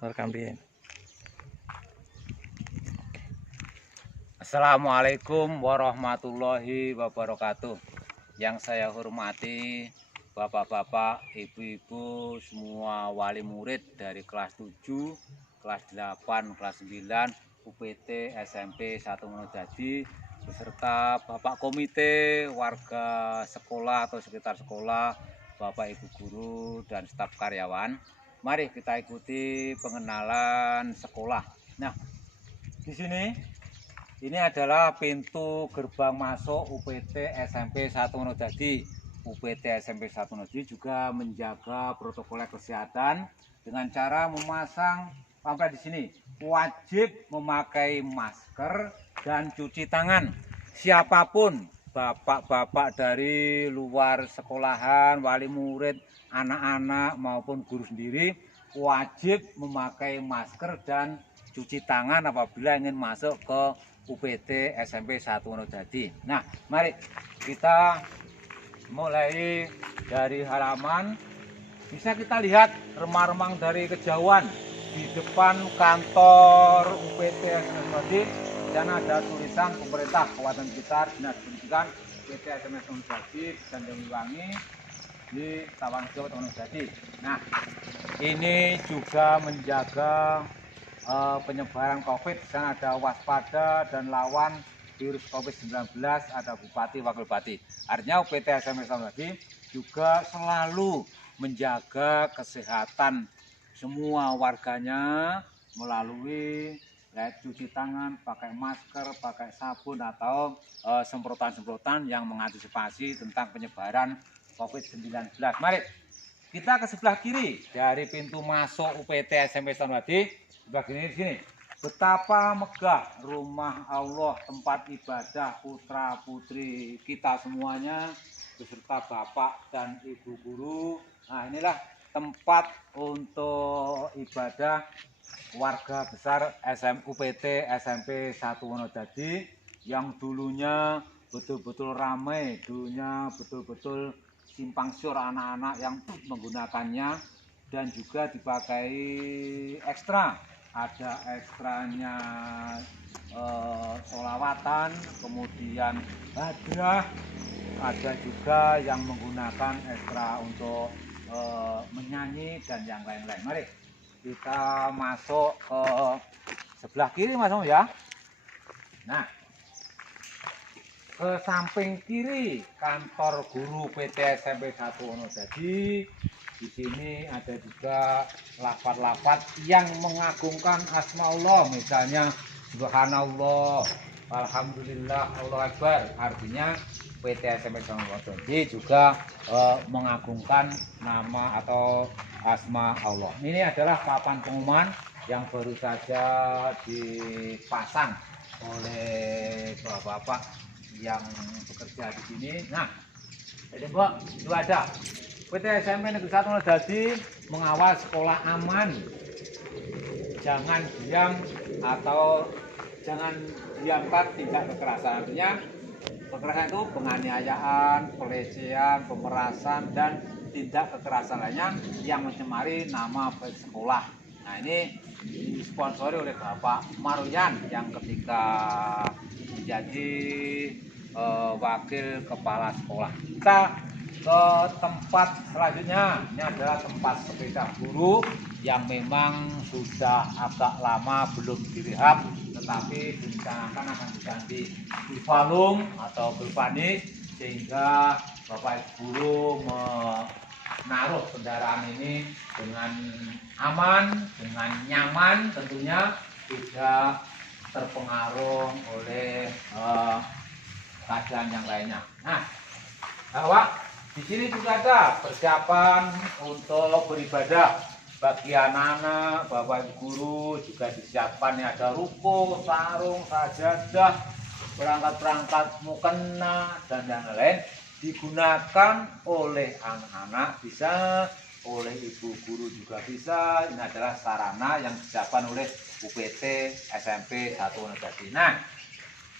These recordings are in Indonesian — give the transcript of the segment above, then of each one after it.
Rekam dia. Assalamualaikum warahmatullahi wabarakatuh. Yang saya hormati Bapak-bapak, Ibu-ibu, semua wali murid dari kelas 7, kelas 8, kelas 9, UPT SMP 1 Monojadi, beserta Bapak Komite, warga sekolah atau sekitar sekolah, Bapak Ibu guru dan staf karyawan. Mari kita ikuti pengenalan sekolah. Nah, di sini ini adalah pintu gerbang masuk UPT SMP 1 Monojadi. UPT SMP 1 Monojadi juga menjaga protokol kesehatan dengan cara memasang pamflet di sini. Wajib memakai masker dan cuci tangan. Siapapun, bapak-bapak dari luar sekolahan, wali murid, anak-anak maupun guru sendiri wajib memakai masker dan cuci tangan apabila ingin masuk ke UPT SMP 1 Monojadi. Nah, mari kita mulai dari halaman. Bisa kita lihat remang-remang dari kejauhan di depan kantor UPT SMP Monojadi. Dan ada tulisan pemerintah Kabupaten Blitar, Dinas Pendidikan UPT SMP Monojadi dan Wangi di Taman Jawa Monojadi. Nah, ini juga menjaga penyebaran COVID. Di sana ada waspada dan lawan virus COVID-19, ada bupati, wakil bupati. Artinya UPT SMP Monojadi juga selalu menjaga kesehatan semua warganya melalui cuci tangan, pakai masker, pakai sabun atau semprotan-semprotan yang mengantisipasi tentang penyebaran COVID-19. Mari kita ke sebelah kiri dari pintu masuk UPT SMP Monojadi. Sebelah kiri di sini. Betapa megah rumah Allah, tempat ibadah putra putri kita semuanya beserta bapak dan ibu guru. Nah, inilah tempat untuk ibadah warga besar UPT SMP 1 Monojadi yang dulunya betul-betul ramai, dulunya betul-betul simpang siur anak-anak yang menggunakannya dan juga dipakai ekstra. Ada ekstranya sholawatan, kemudian hadrah, ada juga yang menggunakan ekstra untuk menyanyi dan yang lain-lain. Mari kita masuk ke sebelah kiri Mas Om ya. Nah, ke samping kiri kantor guru PT SMP 1 Monojadi. Di sini ada juga lafaz-lafaz yang mengagungkan asma Allah, misalnya Subhanallah, Alhamdulillah, Allah Akbar. Artinya PT SMP 1 Monojadi juga mengagungkan nama atau asma Allah. Ini adalah papan pengumuman yang baru saja dipasang oleh bapak-bapak yang bekerja di sini. Nah, jadi itu ada PT SMP Negeri 1 Monojadi mengawal sekolah aman, jangan diam atau jangan diamkan tindak kekerasan. Artinya kekerasan itu penganiayaan, pelecehan, pemerasan dan tindak kekerasan lainnya yang mencemari nama baik sekolah. Nah, ini disponsori oleh Bapak Maruyan yang ketika menjadi wakil kepala sekolah. Kita ke tempat selanjutnya. Ini adalah tempat sepeda guru yang memang sudah agak lama belum direhab, tetapi direncanakan akan diganti gulvalum atau gulvanis sehingga Bapak Ibu guru menaruh kendaraan ini dengan aman, dengan nyaman, tentunya tidak terpengaruh oleh keadaan yang lainnya. Nah, bahwa di sini juga ada persiapan untuk beribadah bagi anak-anak, bapak ibu guru juga disiapkan. Ini ada ruko, sarung, sajadah, perangkat-perangkat mukena dan yang lain digunakan oleh anak-anak, bisa oleh ibu guru juga bisa. Ini adalah sarana yang disiapkan oleh UPT SMP 1 Monojadi. Nah,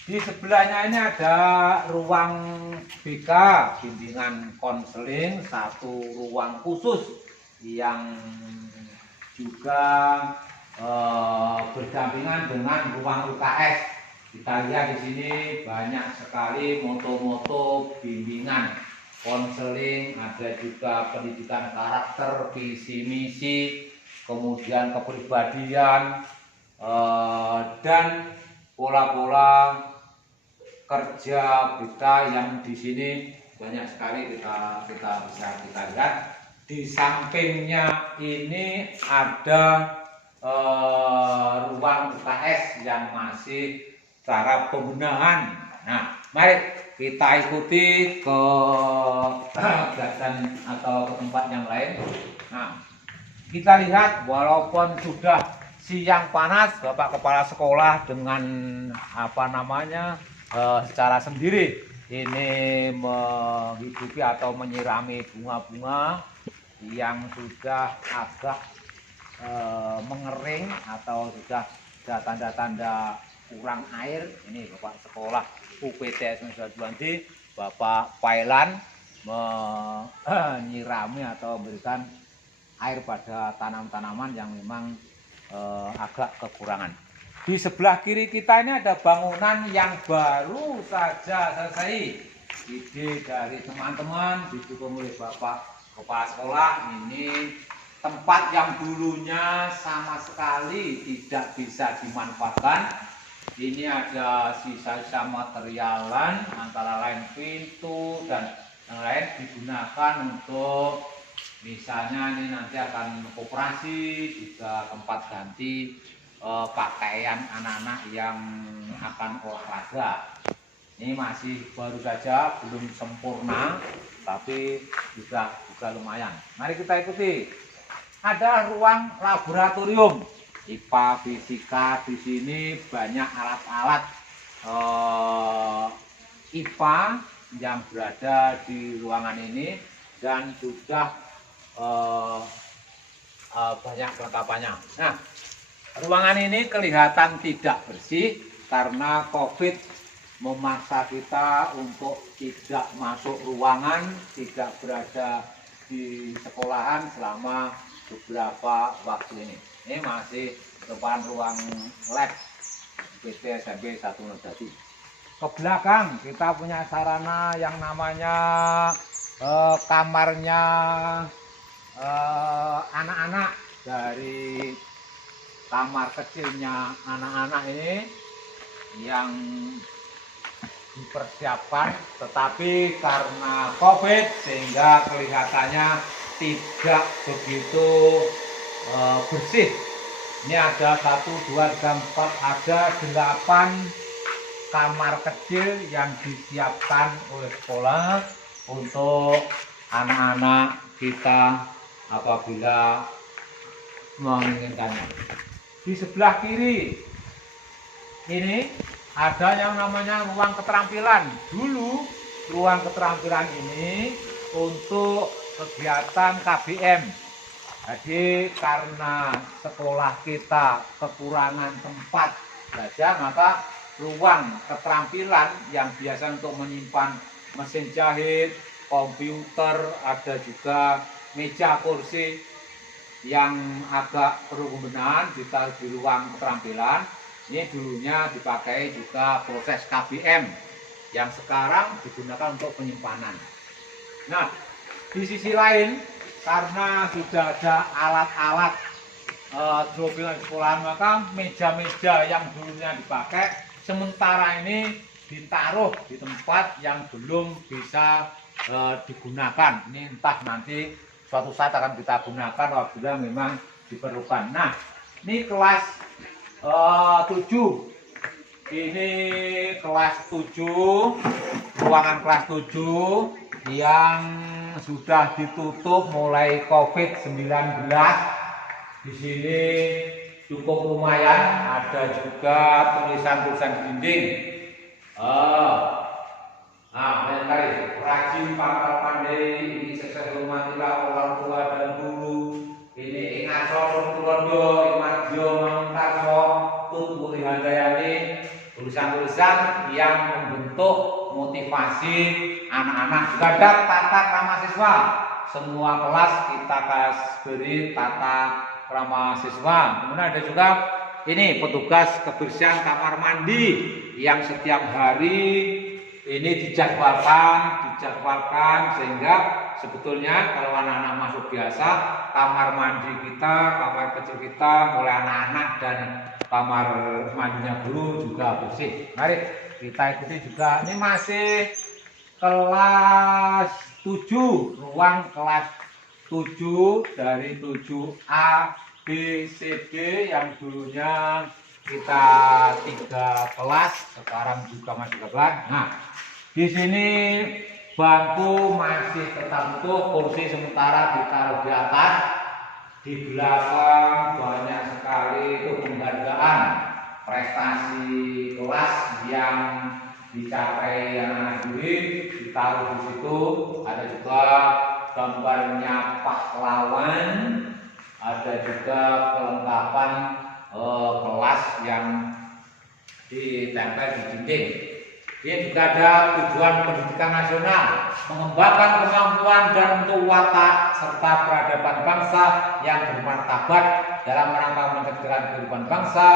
di sebelahnya ini ada ruang BK, bimbingan konseling, satu ruang khusus yang juga berdampingan dengan ruang UKS. Kita lihat di sini banyak sekali moto-moto bimbingan, konseling, ada juga pendidikan karakter, visi misi, kemudian kepribadian, dan pola-pola kerja kita yang di sini banyak sekali kita bisa kita lihat. Di sampingnya ini ada ruang UKS yang masih cara pembenahan. Nah, mari kita ikuti ke kegiatan atau ke tempat yang lain. Nah, kita lihat walaupun sudah siang panas, Bapak Kepala Sekolah dengan secara sendiri ini menghidupi atau menyirami bunga-bunga yang sudah agak mengering atau sudah ada tanda-tanda kurang air. Ini Bapak Sekolah UPTS Juandi, Bapak Pailan menyirami atau memberikan air pada tanam-tanaman yang memang agak kekurangan. Di sebelah kiri kita ini ada bangunan yang baru saja selesai. Ide dari teman-teman didukung oleh Bapak Kepala Sekolah. Ini tempat yang dulunya sama sekali tidak bisa dimanfaatkan. Ini ada sisa-sisa materialan antara lain pintu dan yang lain digunakan untuk misalnya ini nanti akan koperasi, juga tempat ganti pakaian anak-anak yang akan olahraga. Ini masih baru saja, belum sempurna, tapi juga lumayan. Mari kita ikuti. Ada ruang laboratorium IPA, fisika. Di sini banyak alat-alat IPA yang berada di ruangan ini dan sudah banyak kelengkapannya. Nah, ruangan ini kelihatan tidak bersih karena COVID memaksa kita untuk tidak masuk ruangan, tidak berada di sekolahan selama beberapa waktu ini. Ini masih depan ruang lab PT SMP 1 Nodati. Ke belakang kita punya sarana yang namanya kamarnya anak-anak. Dari kamar kecilnya anak-anak ini yang dipersiapkan, tetapi karena COVID sehingga kelihatannya tidak begitu bersih. Ini ada 1, 2, 3, 4, ada 8 kamar kecil yang disiapkan oleh sekolah untuk anak-anak kita apabila menginginkannya. Di sebelah kiri ini ada yang namanya ruang keterampilan. Dulu ruang keterampilan ini untuk kegiatan KBM. Jadi karena sekolah kita kekurangan tempat belajar, maka ruang keterampilan yang biasa untuk menyimpan mesin jahit, komputer, ada juga meja kursi yang agak perlu pembenahan di ruang keterampilan. Ini dulunya dipakai juga proses KBM yang sekarang digunakan untuk penyimpanan. Nah, di sisi lain karena sudah ada alat-alat dropping sekolahan, maka meja-meja yang dulunya dipakai sementara ini ditaruh di tempat yang belum bisa digunakan. Ini entah nanti suatu saat akan kita gunakan apabila memang diperlukan. Nah, ini kelas 7. Ini kelas 7, ruangan kelas 7 yang sudah ditutup mulai COVID-19. Di sini cukup lumayan, ada juga tulisan-tulisan di dinding. Banyak kali. Rajin, pangkal pandai, ini sukses hormatilah orang tua dan guru. Ini ingat sosok tulondo, imadjo, manguntarso, tutur handayani. Tulisan-tulisan yang membentuk motivasi anak-anak. Juga ada tata krama siswa. Semua kelas kita beri tata ramah siswa. Kemudian ada juga ini petugas kebersihan kamar mandi yang setiap hari ini dijadwalkan sehingga sebetulnya kalau anak-anak masuk biasa kamar mandi kita, kamar kecil kita mulai anak-anak dan kamar mandinya guru juga bersih. Mari kita ikuti juga. Ini masih kelas 7, ruang kelas 7 dari 7A B C D yang dulunya kita 3 kelas, sekarang juga masih 3 kelas. Nah, di sini bangku masih tetap utuh, kursi sementara ditaruh di atas. Di belakang banyak sekali itu penghargaan prestasi kelas yang dicapai anak-anak didik, ditaruh di situ. Ada juga gambarnya pahlawan, ada juga kelengkapan kelas yang ditempel di dinding. Ini juga ada tujuan pendidikan nasional, mengembangkan kemampuan dan untuk watak serta peradaban bangsa yang bermartabat dalam rangka mencerdaskan kehidupan bangsa,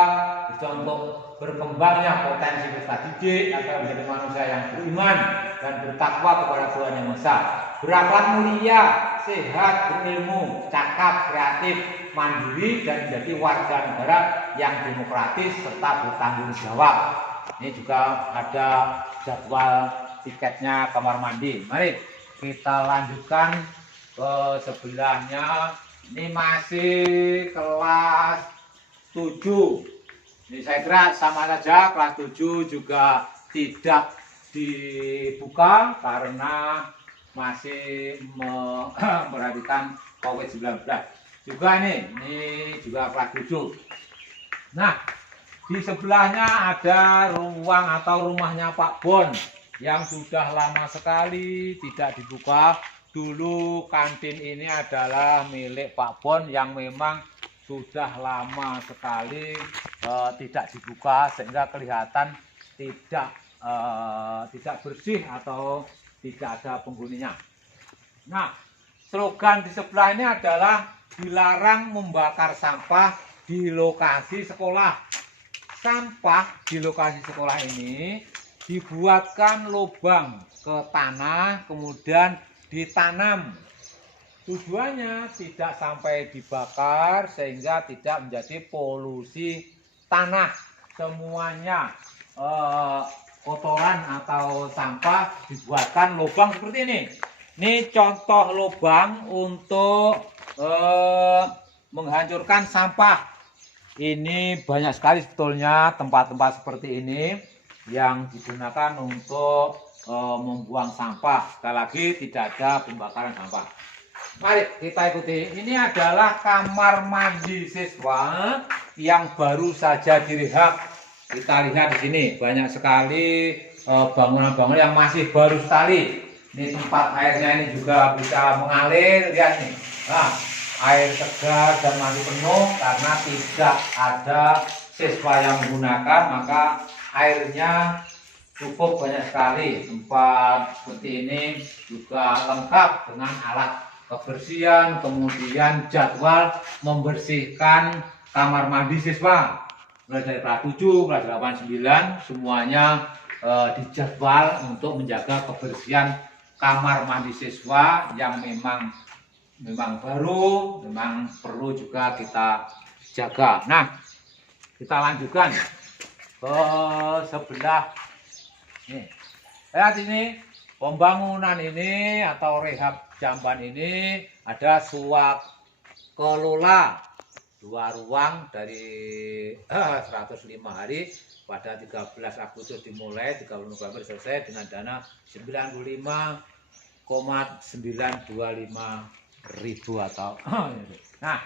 bisa untuk berkembangnya potensi peserta didik agar menjadi manusia yang beriman dan bertakwa kepada Tuhan Yang Maha Esa, berakhlak mulia, sehat, berilmu, cakap, kreatif, mandiri, dan menjadi warga negara yang demokratis serta bertanggung jawab. Ini juga ada jadwal tiketnya kamar mandi. Mari kita lanjutkan ke sebelahnya. Ini masih kelas 7. Ini saya kira sama saja, kelas 7 juga tidak dibuka karena masih memperhatikan COVID-19. Juga ini juga kelas 7. Nah, di sebelahnya ada ruang atau rumahnya Pak Bon yang sudah lama sekali tidak dibuka. Dulu kantin ini adalah milik Pak Bon yang memang sudah lama sekali tidak dibuka sehingga kelihatan tidak bersih atau tidak ada penghuninya. Nah, slogan di sebelah ini adalah dilarang membakar sampah di lokasi sekolah. Sampah di lokasi sekolah ini dibuatkan lubang ke tanah, kemudian ditanam. Tujuannya tidak sampai dibakar sehingga tidak menjadi polusi tanah. Semuanya kotoran atau sampah dibuatkan lubang seperti ini. Ini contoh lubang untuk menghancurkan sampah. Ini banyak sekali sebetulnya tempat-tempat seperti ini yang digunakan untuk membuang sampah. Sekali lagi tidak ada pembakaran sampah. Mari kita ikuti. Ini adalah kamar mandi siswa yang baru saja direhab. Kita lihat di sini banyak sekali bangunan-bangunan yang masih baru sekali. Ini tempat airnya ini juga bisa mengalir. Lihat nih. Nah, air segar dan masih penuh karena tidak ada siswa yang menggunakan, maka airnya cukup banyak sekali. Tempat seperti ini juga lengkap dengan alat kebersihan, kemudian jadwal membersihkan kamar mandi siswa mulai dari kelas 7, kelas 8, 9 semuanya dijadwal untuk menjaga kebersihan kamar mandi siswa yang memang baru, memang perlu juga kita jaga. Nah, kita lanjutkan ke sebelah. Nih, lihat ini pembangunan ini atau rehab jamban ini ada swak kelola 2 ruang dari 105 hari pada 13 Agustus dimulai, 30 November selesai dengan dana 95,925 ribu atau nah,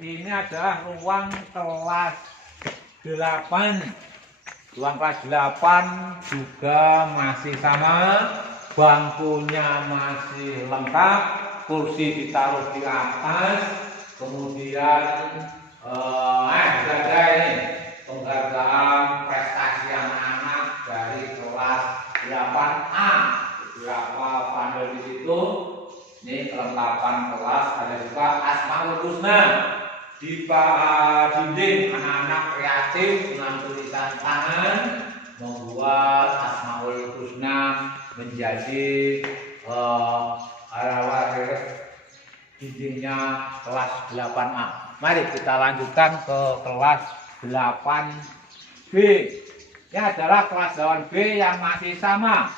ini adalah ruang kelas 8. Ruang kelas 8 juga masih sama, bangkunya masih lengkap, kursi ditaruh di atas, kemudian ada ini penghargaan prestasi anak-anak dari kelas 8A, beberapa panel di situ. Ini kelengkapan kelas, ada juga Asmaul Husna di dinding anak-anak kreatif dengan tulisan tangan membuat Asmaul Husna menjadi dindingnya kelas 8A. Mari kita lanjutkan ke kelas 8B. Ini adalah kelas 8B yang masih sama.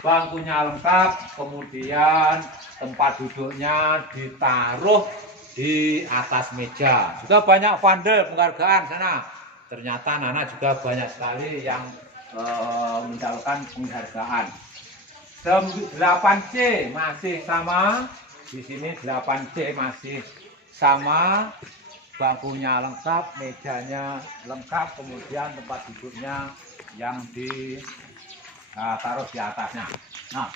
Bangkunya lengkap, kemudian tempat duduknya ditaruh di atas meja. Juga banyak vandal penghargaan sana. Ternyata Nana juga banyak sekali yang mendapatkan penghargaan. 8C masih sama. Di sini 8C masih sama. Bangkunya lengkap, mejanya lengkap, kemudian tempat duduknya yang ditaruh di atasnya. Nah,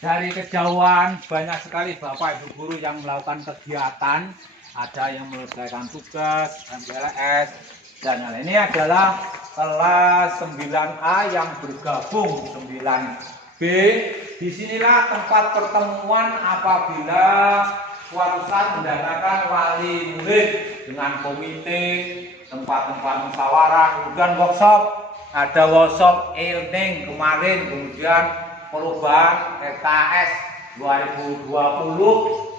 dari kejauhan banyak sekali Bapak Ibu guru yang melakukan kegiatan, ada yang menyelesaikan tugas, MPLS, dan lain. Ini adalah kelas 9A yang bergabung 9B. Disinilah tempat pertemuan apabila suatu saat mendatangkan wali murid dengan komite, tempat-tempat musyawarah, kemudian workshop. Ada workshop Ilning kemarin, kemudian perubahan RKS 2020.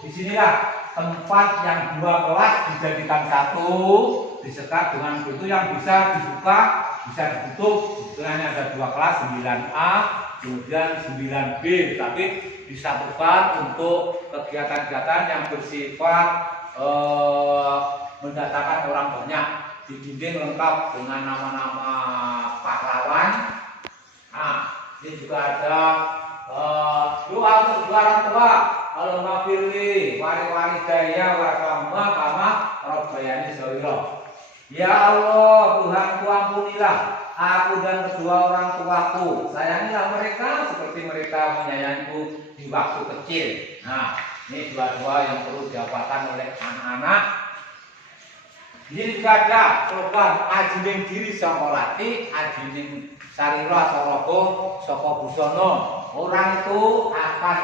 Disinilah tempat yang dua kelas dijadikan satu, disekat dengan pintu yang bisa dibuka, bisa ditutup. Istilahnya ada dua kelas, 9A, kemudian 9B, tapi disatukan untuk kegiatan-kegiatan yang bersifat mendatangkan orang banyak. Di dinding lengkap dengan nama-nama pahlawan. Nah, ini juga ada doa untuk dua orang tua. Allahumma firli wali daya warahmah kama rabbayani shaghira. Ya Allah, Tuhanku ampunilah aku dan kedua orang tuaku. Sayangilah mereka seperti mereka menyayangiku di waktu kecil. Nah, ini dua-dua yang perlu diapakan oleh anak-anak. Ini juga ada program ajining diri Songkolati, ajining sarira Sorogo, Soko Busono. Orang itu akan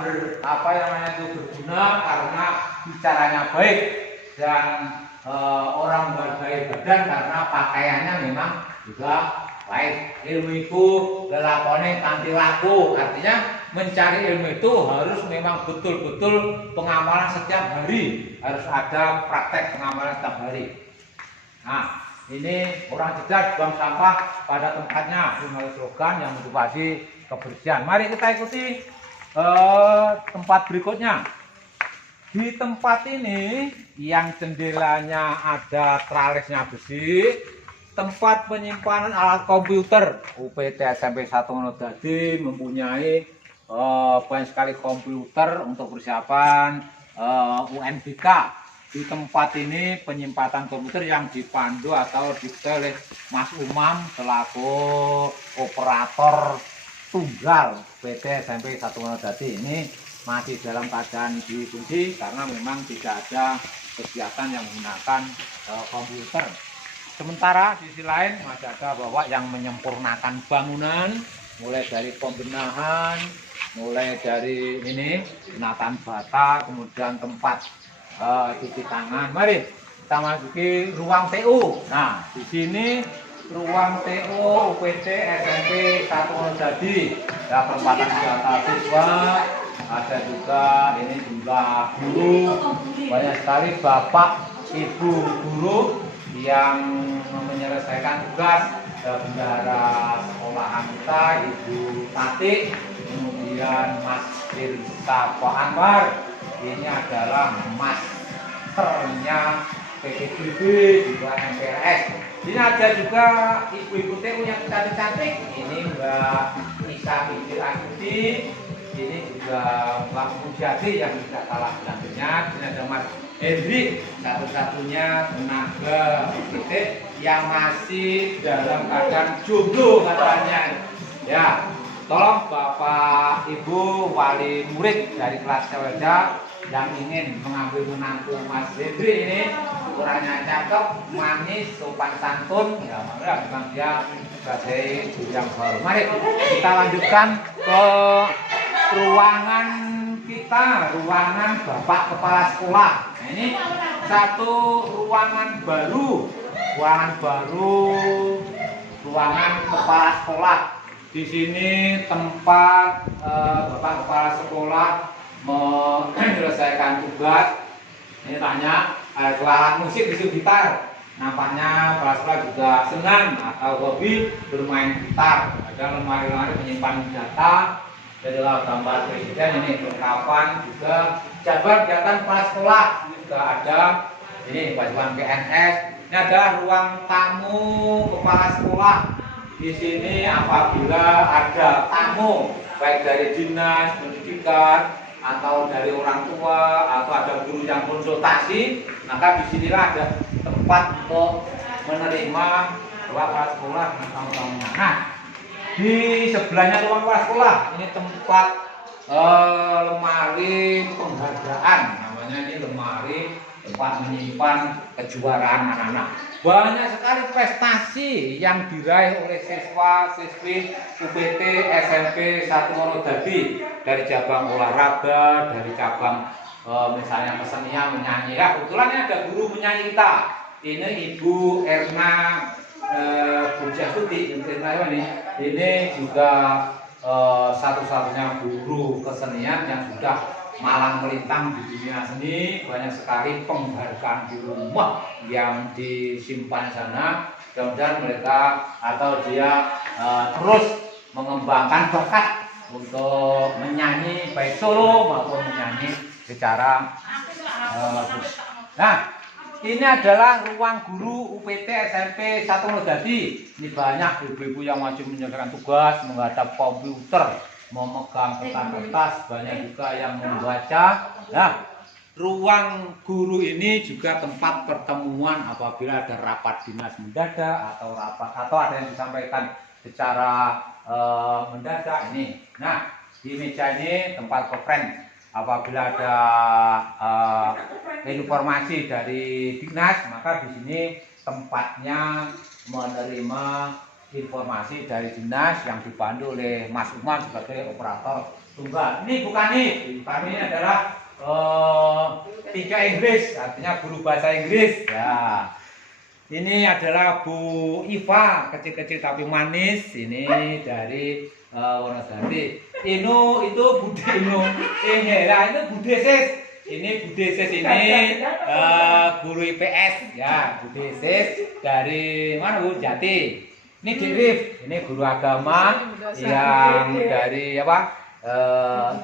berguna karena bicaranya baik dan orang menghargai badan karena pakaiannya memang juga baik. Ilmu itu lelakone kanthi laku, artinya mencari ilmu itu harus memang betul-betul pengamalan setiap hari, harus ada praktek pengamalan setiap hari. Nah, ini orang cerdas buang sampah pada tempatnya, ini slogan yang motivasi kebersihan. Mari kita ikuti tempat berikutnya. Di tempat ini yang jendelanya ada tralisnya besi, tempat penyimpanan alat komputer. UPT SMP 1 Wonodadi mempunyai banyak sekali komputer untuk persiapan UNBK. Di tempat ini penyimpanan komputer yang dipandu atau didikte oleh Mas Umam selaku operator tunggal PT SMP 1 Wonodadi. Ini masih dalam keadaan dikunci karena memang tidak ada kegiatan yang menggunakan komputer. Sementara di sisi lain masih ada bapak yang menyempurnakan bangunan, mulai dari pembenahan, mulai dari ini penataan bata, kemudian tempat cuci tangan. Mari kita masuki ruang TU. Nah, di sini ruang TU UPT SMP 1 Wonodadi. Ya, penempatan data siswa, ada juga ini jumlah guru, banyak sekali bapak ibu guru yang menyelesaikan tugas. Bendahara sekolahan kita Ibu Tati, kemudian Mas Tirta Anwar, ini adalah masternya PPDB juga MPLS. Ini ada juga ibu-ibu TU yang cantik-cantik. Ini Mbak Isa Binti Astuti, ini juga Mbak Mujadi yang tidak kalah cantiknya. Ini ada Mas Hendrik, satu-satunya tenaga PT yang masih dalam keadaan jomblo katanya. Ya, tolong Bapak Ibu wali murid dari kelas Ceweda yang ingin mengambil menantu Mas Hendrik ini, ukurannya cakep, manis, sopan santun, ya maka memang dia sebagai yang baru. Mari kita lanjutkan ke ruangan kita ruangan Bapak Kepala Sekolah. Nah, ini satu ruangan baru, ruangan Kepala Sekolah. Di sini tempat Bapak Kepala Sekolah menyelesaikan tugas. Ini tanya alat musik di gitar. Nampaknya Kepala Sekolah juga senang atau hobi bermain gitar. Ada lemari-lemari penyimpan data. Jadi gambar presiden, ini kelengkapan juga jadwal kegiatan Kepala Sekolah. Ini juga ada ini bajuan PNS. Ini ada ruang tamu Kepala Sekolah. Di sini apabila ada tamu baik dari dinas pendidikan atau dari orang tua atau ada guru yang konsultasi, maka disinilah ada tempat untuk menerima Kepala Sekolah dan tamu-tamunya. Nah, di sebelahnya ruang Kepala Sekolah ini tempat lemari penghargaan, namanya ini lemari tempat menyimpan kejuaraan anak-anak. Banyak sekali prestasi yang diraih oleh siswa-siswi UPT SMP 1 Wonodadi dari cabang olahraga, dari cabang misalnya kesenian, menyanyi. Ya, kebetulan ini ada guru menyanyi kita. Ini Ibu Erna Bujastuti, ini juga satu-satunya guru kesenian yang sudah malang melintang di dunia seni. Banyak sekali penghargaan di rumah yang disimpan di sana. Mudah-mudahan mereka atau dia terus mengembangkan bakat untuk menyanyi baik solo maupun menyanyi secara Nah, ini adalah ruang guru UPT SMP 1 Wonodadi. Ini banyak ibu-ibu yang wajib menyelesaikan tugas, menghadap komputer, memegang kertas-kertas, banyak juga yang membaca. Nah, ruang guru ini juga tempat pertemuan apabila ada rapat dinas mendadak atau ada yang disampaikan secara mendadak ini. Nah, di meja ini tempat konferensi. Apabila ada informasi dari dinas, maka di sini tempatnya menerima informasi dari dinas yang dipandu oleh Mas Umar sebagai operator tunggal. Ini bukan ini adalah tiga Inggris, artinya guru bahasa Inggris. Ya, ini adalah Bu Iva, kecil-kecil tapi manis. Ini dari Wonodadi. Itu Bude Inu. Itu Bude Sis. Ini Bude Sis ini guru IPS ya, Bude Sis dari mana Bu? Jati. Ini Dirif, ini guru agama yang dari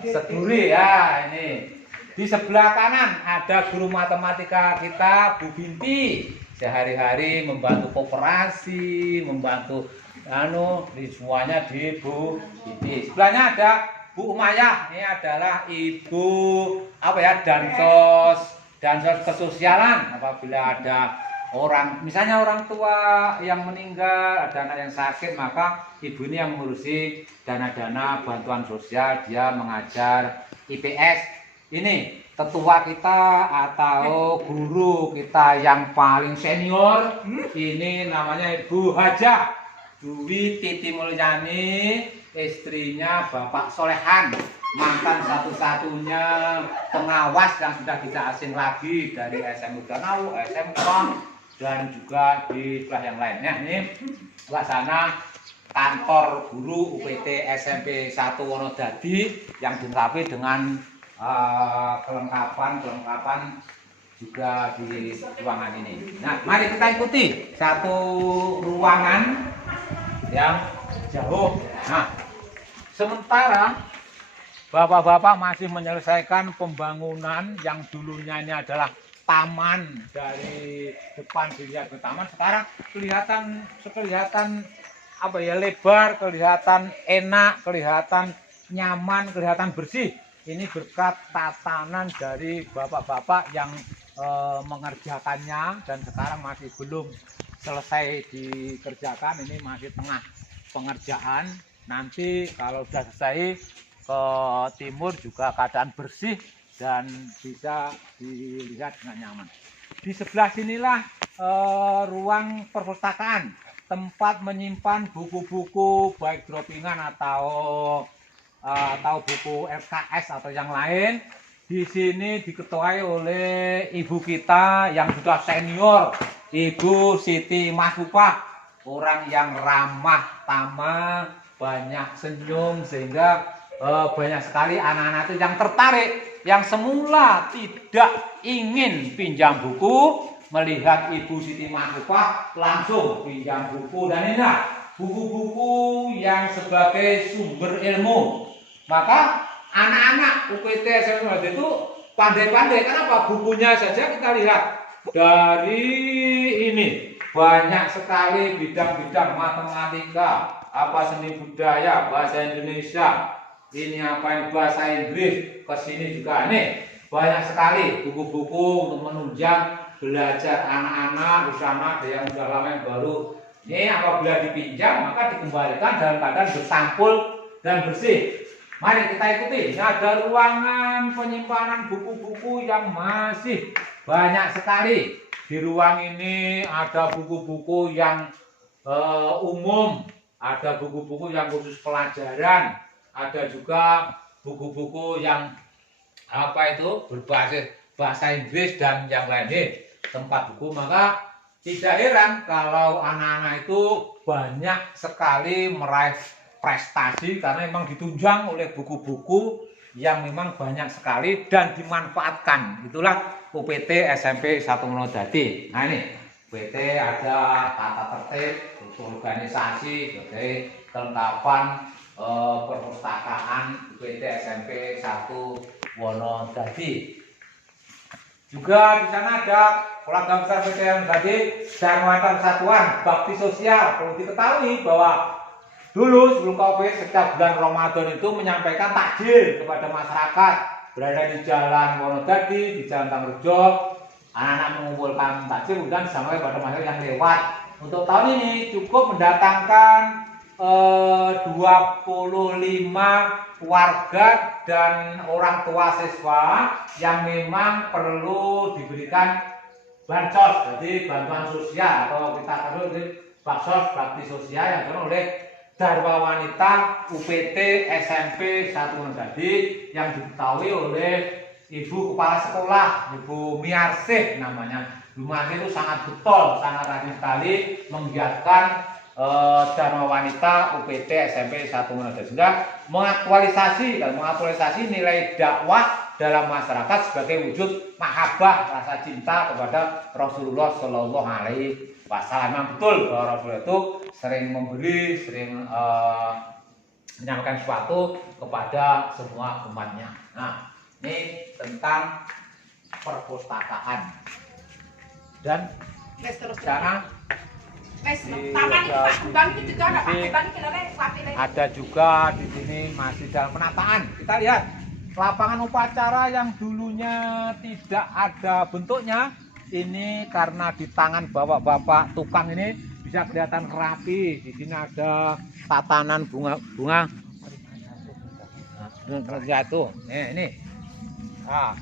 Seduri ya ini. Di sebelah kanan ada guru matematika kita Bu Binti. Sehari-hari membantu koperasi, membantu di semuanya di Bu Binti. Sebelahnya ada Bu Umayah, ini adalah ibu dansos kesosialan. Apabila ada misalnya orang tua yang meninggal, ada anak yang sakit, maka ibu ini yang mengurusi dana-dana bantuan sosial. Dia mengajar IPS. Ini tetua kita atau guru kita yang paling senior. Ini namanya Ibu Hajah Dwi Titi Mulyani, istrinya Bapak Solehan, mantan satu-satunya pengawas yang sudah tidak asing lagi dari SMU Danau, SMK, dan juga di kelas yang lainnya. Ini pelaksana kantor guru UPT SMP 1 Wonodadi yang dilengkapi dengan kelengkapan juga di ruangan ini. Nah, mari kita ikuti satu ruangan yang jauh. Nah, sementara bapak-bapak masih menyelesaikan pembangunan yang dulunya ini adalah taman. Dari depan dilihat ke taman, sekarang kelihatan lebar, kelihatan enak, kelihatan nyaman, kelihatan bersih. Ini berkat tatanan dari bapak-bapak yang mengerjakannya, dan sekarang masih belum selesai dikerjakan. Ini masih tengah pengerjaan. Nanti kalau sudah selesai ke timur juga keadaan bersih dan bisa dilihat dengan nyaman. Di sebelah sinilah ruang perpustakaan, tempat menyimpan buku-buku baik droppingan atau atau buku LKS atau yang lain. Di sini diketuai oleh ibu kita yang sudah senior, Ibu Siti Masupah, orang yang ramah tamah, banyak senyum, sehingga banyak sekali anak-anak itu yang tertarik, yang semula tidak ingin pinjam buku, melihat Ibu Siti Masupah langsung pinjam buku. Dan ini buku-buku yang sebagai sumber ilmu. Maka anak-anak UPT SMP itu pandai-pandai. Kenapa? Bukunya saja kita lihat dari ini banyak sekali bidang-bidang matematika, apa seni budaya, bahasa Indonesia, ini apa yang bahasa Inggris, kesini juga nih banyak sekali buku-buku untuk menunjang belajar anak-anak di sana. Ada yang sudah lama, yang baru. Ini apabila dipinjam maka dikembalikan dalam keadaan bersampul dan bersih. Mari kita ikuti. Ini ada ruangan penyimpanan buku-buku yang masih banyak sekali. Di ruang ini ada buku-buku yang umum, ada buku-buku yang khusus pelajaran, ada juga buku-buku yang berbasis bahasa Inggris dan yang lainnya, tempat buku. Maka tidak heran kalau anak-anak itu banyak sekali meraih prestasi karena memang ditunjang oleh buku-buku yang memang banyak sekali dan dimanfaatkan. Itulah UPT SMP 1 Monodadi. Nah ini UPT ada tata tertib, organisasi, kelengkapan perpustakaan UPT SMP 1 Wonodadi. Juga di sana ada keluarga besar UPT Monodadi dan Muatan Persatuan Bakti Sosial. Perlu diketahui bahwa dulu sebelum COVID, setiap bulan Ramadan itu menyampaikan takjil kepada masyarakat. Berada di Jalan Wonodadi, di Jalan Tangrejo, anak-anak mengumpulkan takjil dan sampai pada masyarakat yang lewat. Untuk tahun ini cukup mendatangkan 25 warga dan orang tua siswa yang memang perlu diberikan bansos, jadi bantuan sosial atau kita kenal bansos bakti sosial yang diberikan oleh Dharma Wanita UPT SMP 1 Monodadi yang diketahui oleh Ibu Kepala Sekolah, Ibu Miarsih namanya. Ibu Miarsih itu sangat betul, sangat rajin sekali menggiatkan Dharma Wanita UPT SMP 1 Monodadi, sehingga mengaktualisasi nilai dakwah dalam masyarakat sebagai wujud mahabbah, rasa cinta kepada Rasulullah Shallallahu Alaihi Wasallam. Memang betul bahwa Rasulullah itu sering memberi, sering menyampaikan sesuatu kepada semua umatnya. Nah, ini tentang perpustakaan. Dan sana ada juga di sini masih dalam penataan. Kita lihat lapangan upacara yang dulunya tidak ada bentuknya, ini karena di tangan bapak-bapak tukang ini bisa kelihatan rapi. Di sini ada tatanan bunga-bunga. Nah, jatuh. Ini. Nah,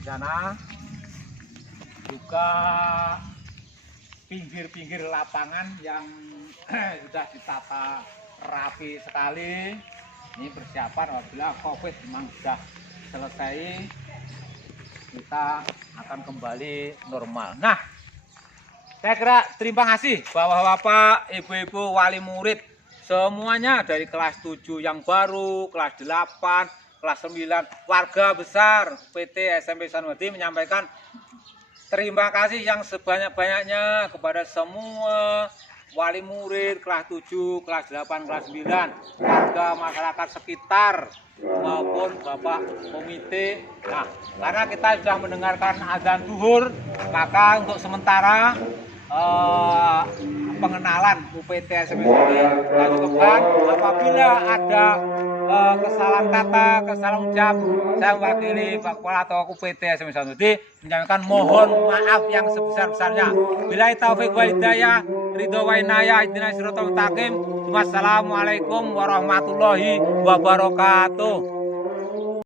sana juga pinggir-pinggir lapangan yang sudah ditata rapi sekali. Ini persiapan apabila COVID memang sudah selesai, kita akan kembali normal. Nah, saya kira terima kasih Bapak-bapak, Ibu-ibu, wali murid semuanya dari kelas 7 yang baru, kelas 8, kelas 9, warga besar PT SMP 1 Monodadi menyampaikan terima kasih yang sebanyak-banyaknya kepada semua wali murid kelas 7, kelas 8, kelas 9, warga masyarakat sekitar maupun Bapak komite. Nah, karena kita sudah mendengarkan azan zuhur, maka untuk sementara pengenalan UPT SMP kita cukupkan. Apabila ada kesalahan kata, kesalahan ucap, saya mewakili Pak Kepala atau UPT SMP 1 menyampaikan mohon maaf yang sebesar-besarnya. Billahi taufiq wal hidayah, ridho wa inayah, ihdinas siratal mustaqim. Wassalamualaikum warahmatullahi wabarakatuh.